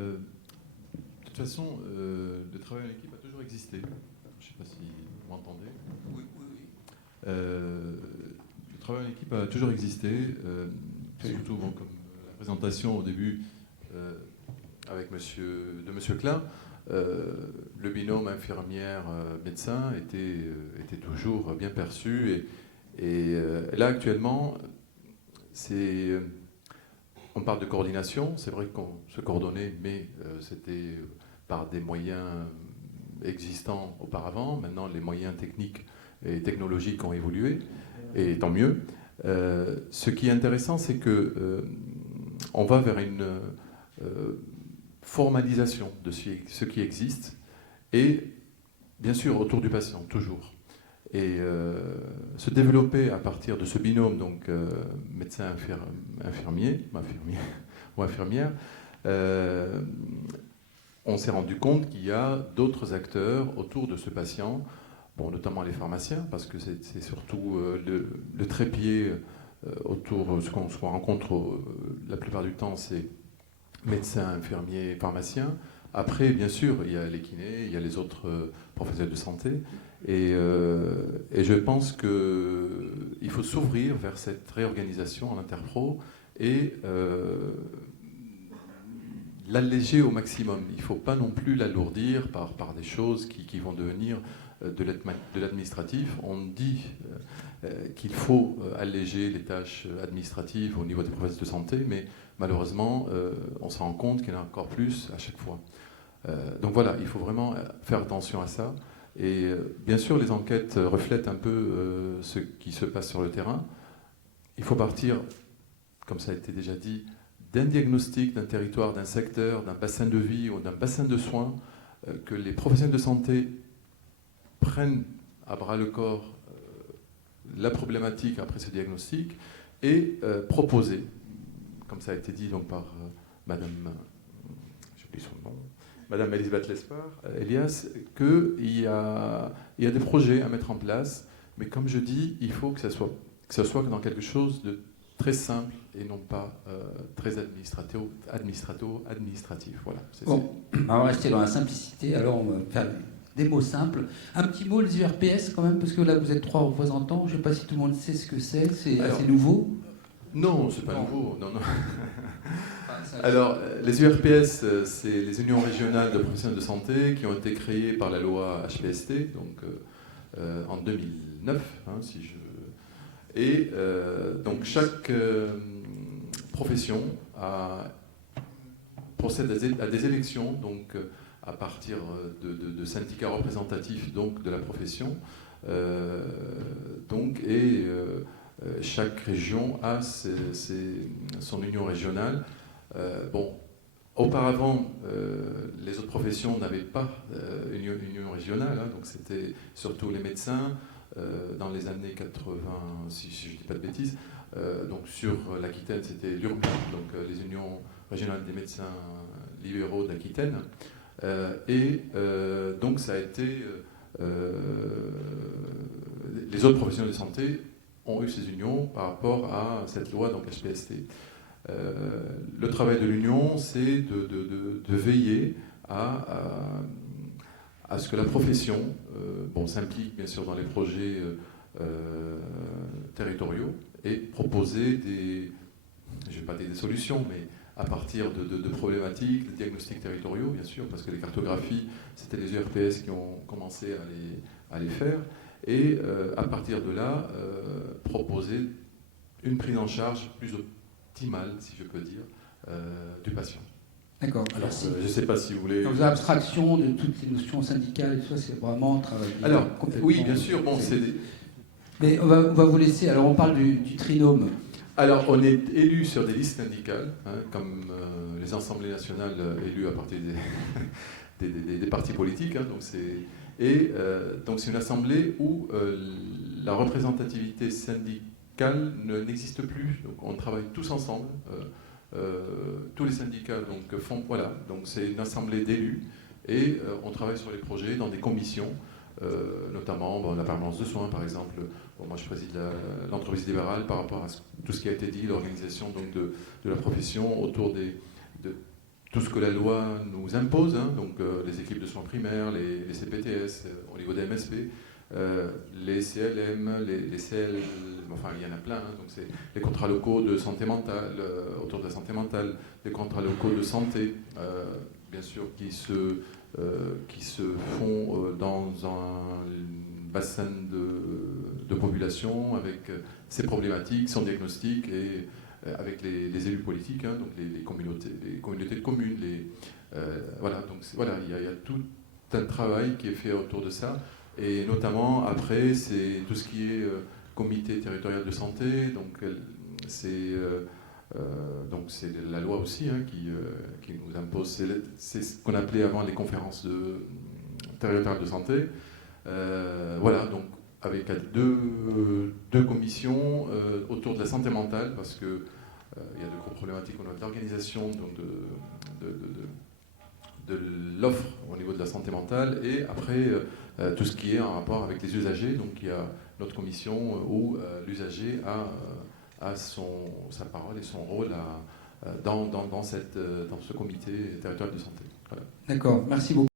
De toute façon, le travail en équipe a toujours existé. Je ne sais pas si vous m'entendez. Oui. Le travail en équipe a toujours existé, surtout comme la présentation au début avec Monsieur Klein. Le binôme infirmière-médecin était toujours bien perçu. Et là, actuellement, on parle de coordination. C'est vrai qu'on se coordonnait, mais c'était par des moyens existants auparavant. Maintenant, les moyens techniques et technologiques ont évolué, et tant mieux. Ce qui est intéressant, c'est que on va vers une formalisation de ce qui existe, et bien sûr autour du patient, toujours. Et se développer à partir de ce binôme, donc médecin-infirmier ou infirmière, on s'est rendu compte qu'il y a d'autres acteurs autour de ce patient, bon, notamment les pharmaciens, parce que c'est surtout le trépied autour, ce qu'on rencontre la plupart du temps, c'est médecins, infirmiers, pharmaciens. Après, bien sûr, il y a les kinés, il y a les autres professionnels de santé. Et je pense qu'il faut s'ouvrir vers cette réorganisation en interpro et l'alléger au maximum. Il ne faut pas non plus l'alourdir par des choses qui vont devenir de l'administratif. On dit qu'il faut alléger les tâches administratives au niveau des professionnels de santé, mais malheureusement, on se rend compte qu'il y en a encore plus à chaque fois. Donc voilà, il faut vraiment faire attention à ça. Et bien sûr, les enquêtes reflètent un peu ce qui se passe sur le terrain. Il faut partir, comme ça a été déjà dit, d'un diagnostic d'un territoire, d'un secteur, d'un bassin de vie ou d'un bassin de soins, que les professionnels de santé prennent à bras le corps la problématique après ce diagnostic et proposer, comme ça a été dit donc par Madame, j'oublie son nom, Madame Elisabeth Elias, qu'il y a des projets à mettre en place, mais comme je dis, il faut que ça soit dans quelque chose de très simple et non pas très administratif. Voilà. Bon, on va rester dans la simplicité, alors on va faire des mots simples. Un petit mot, les URPS quand même, parce que là vous êtes 3 représentants, je ne sais pas si tout le monde sait ce que c'est assez nouveau. Non, c'est pas nouveau. Non. Alors, les URPS, c'est les unions régionales de professionnels de santé qui ont été créées par la loi HPST, donc en 2009, Et donc chaque profession procède à des élections, donc à partir de syndicats représentatifs donc de la profession, chaque région a son union régionale. Auparavant, les autres professions n'avaient pas une union régionale, donc c'était surtout les médecins dans les années 80, si je ne dis pas de bêtises. Donc sur l'Aquitaine, c'était l'URMI, donc les unions régionales des médecins libéraux d'Aquitaine. Donc ça a été... les autres professionnels de santé ont eu ces unions par rapport à cette loi, donc HPST. Le travail de l'Union, c'est de veiller à ce que la profession s'implique bien sûr dans les projets territoriaux et proposer je ne vais pas dire des solutions, mais à partir de problématiques, de diagnostics territoriaux, bien sûr, parce que les cartographies, c'était les URPS qui ont commencé à les faire, et à partir de là, proposer une prise en charge plus optimale, si je peux dire, du patient. D'accord. Alors, je ne sais pas si vous voulez... Donc, l'abstraction de toutes les notions syndicales et tout ça, c'est vraiment un travail... Alors, oui, bien sûr, Mais on va vous laisser, alors on parle du trinôme. Alors, on est élu sur des listes syndicales, comme les assemblées nationales élues à partir des partis politiques. Donc c'est une assemblée où la représentativité syndicale n'existe plus. Donc on travaille tous ensemble. Tous les syndicats font... Voilà, donc c'est une assemblée d'élus et on travaille sur les projets dans des commissions, notamment la permanence de soins, par exemple. Moi, je préside l'entreprise libérale par rapport à tout ce qui a été dit, l'organisation de la profession autour tout ce que la loi nous impose, hein, donc les équipes de soins primaires, les CPTS au niveau des MSP, les CLM, les CL, enfin il y en a plein, hein, donc c'est les contrats locaux de santé mentale, autour de la santé mentale, les contrats locaux de santé, bien sûr, qui se font dans un bassin de population avec ses problématiques, son diagnostic et avec les élus politiques, hein, donc les communautés de communes, voilà, donc voilà, il y a tout un travail qui est fait autour de ça, et notamment après c'est tout ce qui est comité territorial de santé, donc c'est la loi aussi, hein, qui nous impose, c'est ce qu'on appelait avant les conférences territoriales de santé, voilà, donc avec deux commissions autour de la santé mentale, parce que il y a de gros problématiques au niveau de l'organisation de l'offre au niveau de la santé mentale, et après tout ce qui est en rapport avec les usagers. Donc il y a notre commission où l'usager a sa parole et son rôle dans ce comité territorial de santé. Voilà. D'accord, merci beaucoup.